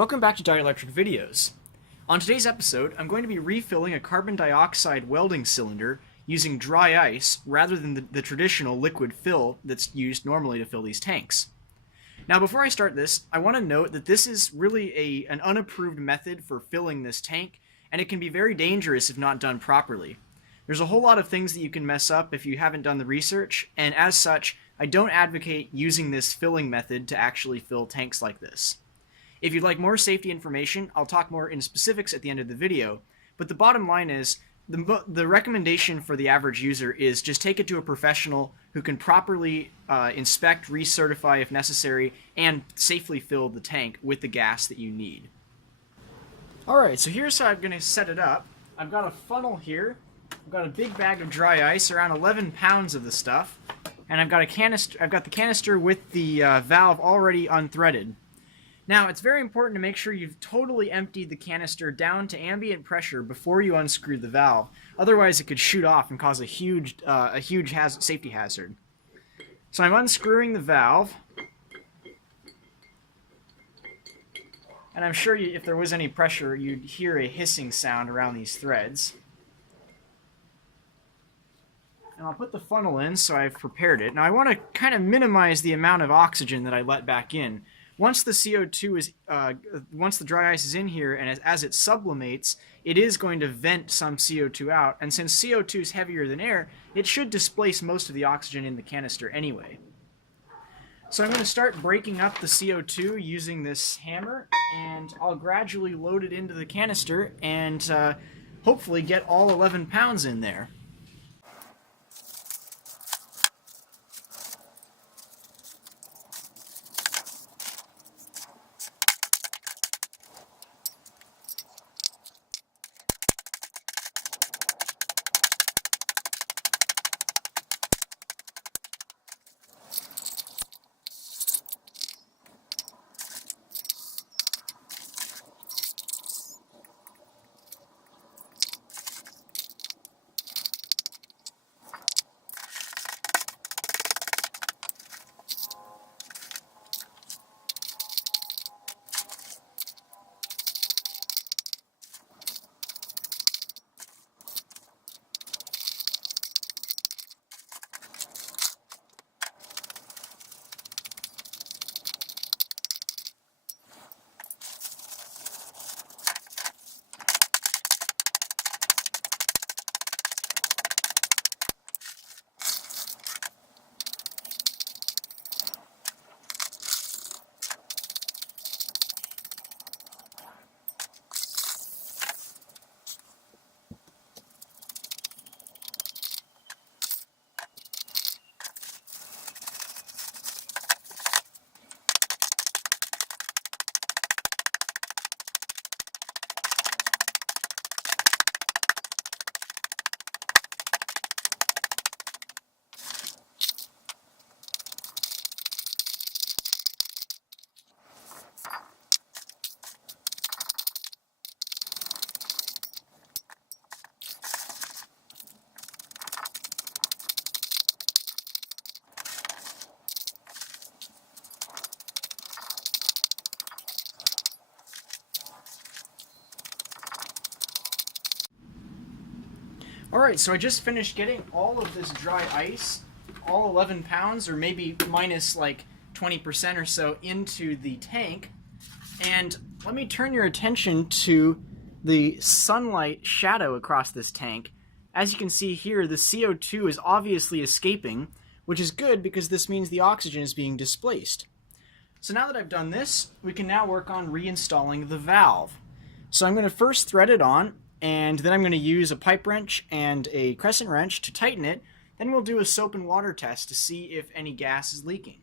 Welcome back to Dielectric Videos. On today's episode, I'm going to be refilling a carbon dioxide welding cylinder using dry ice rather than the traditional liquid fill that's used normally to fill these tanks. Now before I start this, I want to note that this is really an unapproved method for filling this tank, and it can be very dangerous if not done properly. There's a whole lot of things that you can mess up if you haven't done the research, and as such, I don't advocate using this filling method to actually fill tanks like this. If you'd like more safety information, I'll talk more in specifics at the end of the video, but the bottom line is, the recommendation for the average user is just take it to a professional who can properly inspect, recertify if necessary, and safely fill the tank with the gas that you need. Alright, so here's how I'm going to set it up. I've got a funnel here, I've got a big bag of dry ice, around 11 pounds of the stuff, and I've got the canister with the valve already unthreaded. Now, it's very important to make sure you've totally emptied the canister down to ambient pressure before you unscrew the valve. Otherwise, it could shoot off and cause a huge safety hazard. So I'm unscrewing the valve. And I'm sure if there was any pressure, you'd hear a hissing sound around these threads. And I'll put the funnel in so I've prepared it. Now, I want to kind of minimize the amount of oxygen that I let back in. Once the CO2 is, once the dry ice is in here, and as it sublimates, it is going to vent some CO2 out, and since CO2 is heavier than air, it should displace most of the oxygen in the canister anyway. So I'm going to start breaking up the CO2 using this hammer, and I'll gradually load it into the canister, and hopefully get all 11 pounds in there. Alright, so I just finished getting all of this dry ice, all 11 pounds, or maybe minus like 20% or so, into the tank. And let me turn your attention to the sunlight shadow across this tank. As you can see here, the CO2 is obviously escaping, which is good because this means the oxygen is being displaced. So now that I've done this, we can now work on reinstalling the valve. So I'm going to first thread it on, and then I'm going to use a pipe wrench and a crescent wrench to tighten it. Then we'll do a soap and water test to see if any gas is leaking.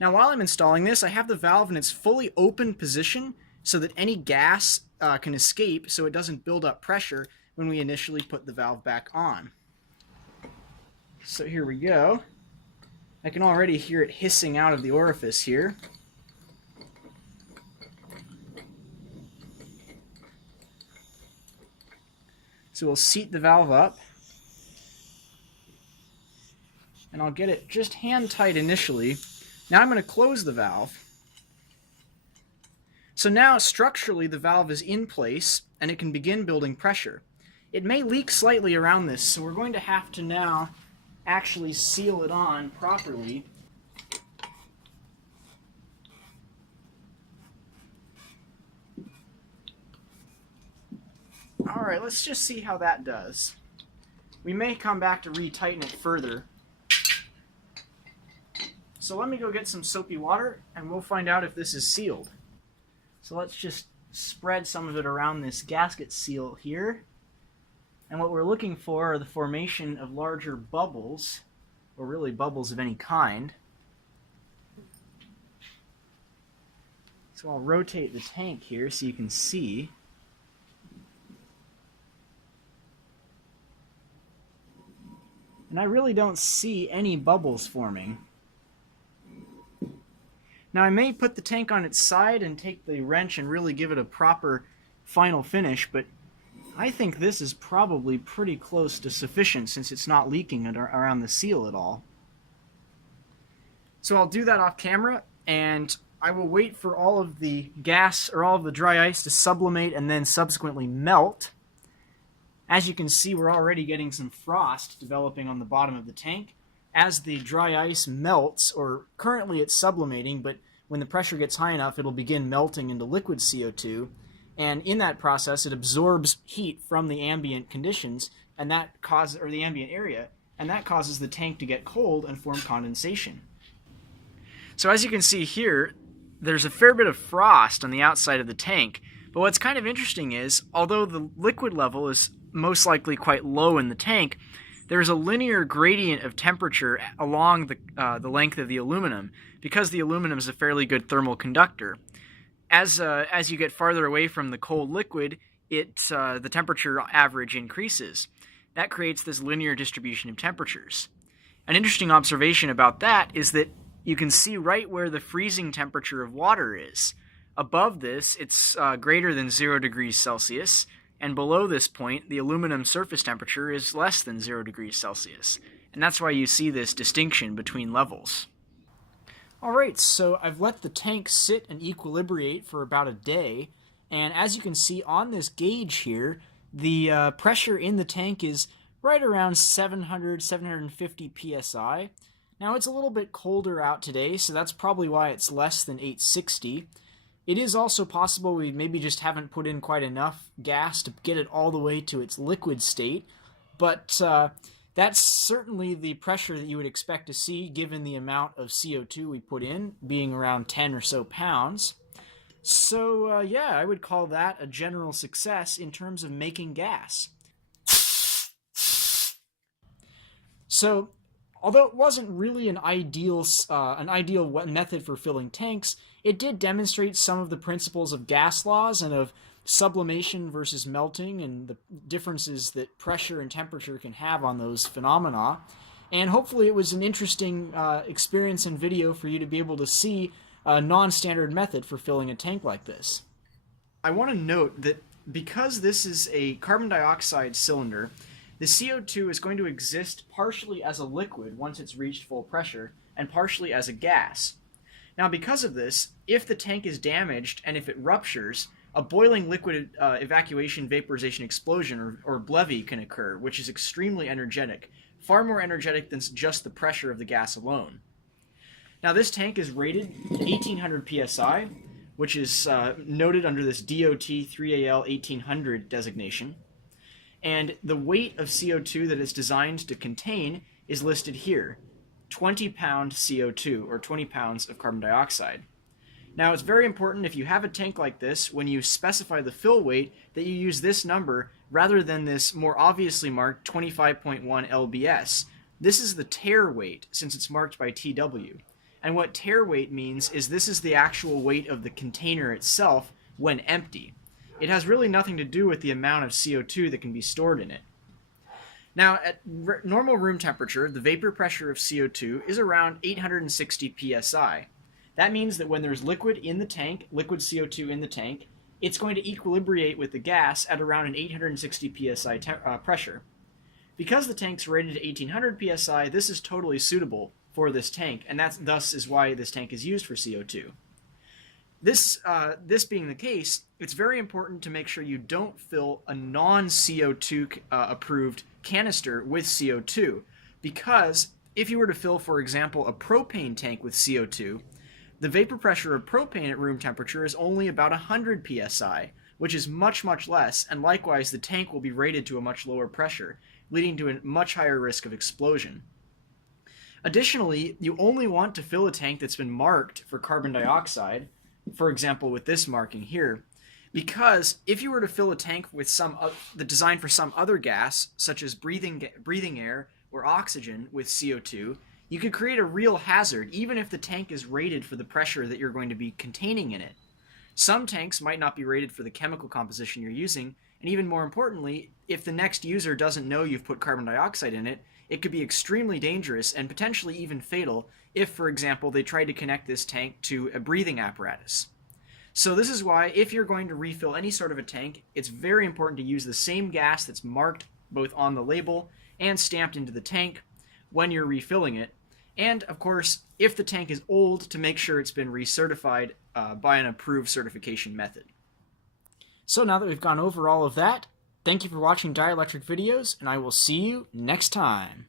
Now while I'm installing this, I have the valve in its fully open position so that any gas can escape so it doesn't build up pressure when we initially put the valve back on. So here we go. I can already hear it hissing out of the orifice here. So we'll seat the valve up, and I'll get it just hand tight initially. Now I'm going to close the valve. So now structurally the valve is in place and it can begin building pressure. It may leak slightly around this, so we're going to have to now actually seal it on properly. Alright, let's just see how that does. We may come back to retighten it further. So let me go get some soapy water and we'll find out if this is sealed. So let's just spread some of it around this gasket seal here. And what we're looking for are the formation of larger bubbles, or really bubbles of any kind. So I'll rotate the tank here so you can see. And I really don't see any bubbles forming. Now I may put the tank on its side and take the wrench and really give it a proper final finish, but I think this is probably pretty close to sufficient since it's not leaking around the seal at all. So I'll do that off camera, and I will wait for all of the gas or all of the dry ice to sublimate and then subsequently melt. As you can see, we're already getting some frost developing on the bottom of the tank. As the dry ice melts, or currently it's sublimating, but when the pressure gets high enough, it'll begin melting into liquid CO2. And in that process, it absorbs heat from the ambient conditions, and that causes, or the ambient area, and that causes the tank to get cold and form condensation. So as you can see here, there's a fair bit of frost on the outside of the tank. But what's kind of interesting is, although the liquid level is most likely quite low in the tank, there's a linear gradient of temperature along the length of the aluminum, because the aluminum is a fairly good thermal conductor. As you get farther away from the cold liquid, the temperature average increases. That creates this linear distribution of temperatures. An interesting observation about that is that you can see right where the freezing temperature of water is. Above this, it's greater than 0 degrees Celsius, and below this point, the aluminum surface temperature is less than 0 degrees Celsius. And that's why you see this distinction between levels. Alright, so I've let the tank sit and equilibrate for about a day, and as you can see on this gauge here, the pressure in the tank is right around 750 psi. Now it's a little bit colder out today, so that's probably why it's less than 860. It is also possible we maybe just haven't put in quite enough gas to get it all the way to its liquid state, but that's certainly the pressure that you would expect to see given the amount of CO2 we put in, being around 10 or so pounds. So yeah, I would call that a general success in terms of making gas. So, although it wasn't really an ideal method for filling tanks, it did demonstrate some of the principles of gas laws and of sublimation versus melting and the differences that pressure and temperature can have on those phenomena. And hopefully it was an interesting experience and video for you to be able to see a non-standard method for filling a tank like this. I want to note that because this is a carbon dioxide cylinder, the CO2 is going to exist partially as a liquid once it's reached full pressure, and partially as a gas. Now because of this, if the tank is damaged and if it ruptures, a boiling liquid evacuation vaporization explosion, or BLEVE, can occur, which is extremely energetic, far more energetic than just the pressure of the gas alone. Now this tank is rated 1800 psi, which is noted under this DOT 3AL 1800 designation. And the weight of CO2 that it's designed to contain is listed here, 20-pound CO2, or 20 pounds of carbon dioxide. Now it's very important if you have a tank like this, when you specify the fill weight, that you use this number rather than this more obviously marked 25.1 lbs. This is the tare weight, since it's marked by TW. And what tare weight means is this is the actual weight of the container itself when empty. It has really nothing to do with the amount of CO2 that can be stored in it. Now, at normal room temperature, the vapor pressure of CO2 is around 860 psi. That means that when there's liquid in the tank, liquid CO2 in the tank, it's going to equilibrate with the gas at around an 860 psi pressure. Because the tank's rated to 1800 psi, this is totally suitable for this tank, and thus is why this tank is used for CO2. This being the case, it's very important to make sure you don't fill a non-CO2 approved canister with CO2, because if you were to fill, for example, a propane tank with CO2, the vapor pressure of propane at room temperature is only about 100 psi, which is much, much less, and likewise the tank will be rated to a much lower pressure, leading to a much higher risk of explosion. Additionally, you only want to fill a tank that's been marked for carbon dioxide, for example with this marking here, because if you were to fill a tank with the designed for some other gas, such as breathing air or oxygen with CO2, you could create a real hazard even if the tank is rated for the pressure that you're going to be containing in it. Some tanks might not be rated for the chemical composition you're using, and even more importantly, if the next user doesn't know you've put carbon dioxide in it, it could be extremely dangerous and potentially even fatal if, for example, they tried to connect this tank to a breathing apparatus. So this is why, if you're going to refill any sort of a tank, it's very important to use the same gas that's marked both on the label and stamped into the tank when you're refilling it. And, of course, if the tank is old, to make sure it's been recertified by an approved certification method. So now that we've gone over all of that, thank you for watching Dielectric videos, and I will see you next time.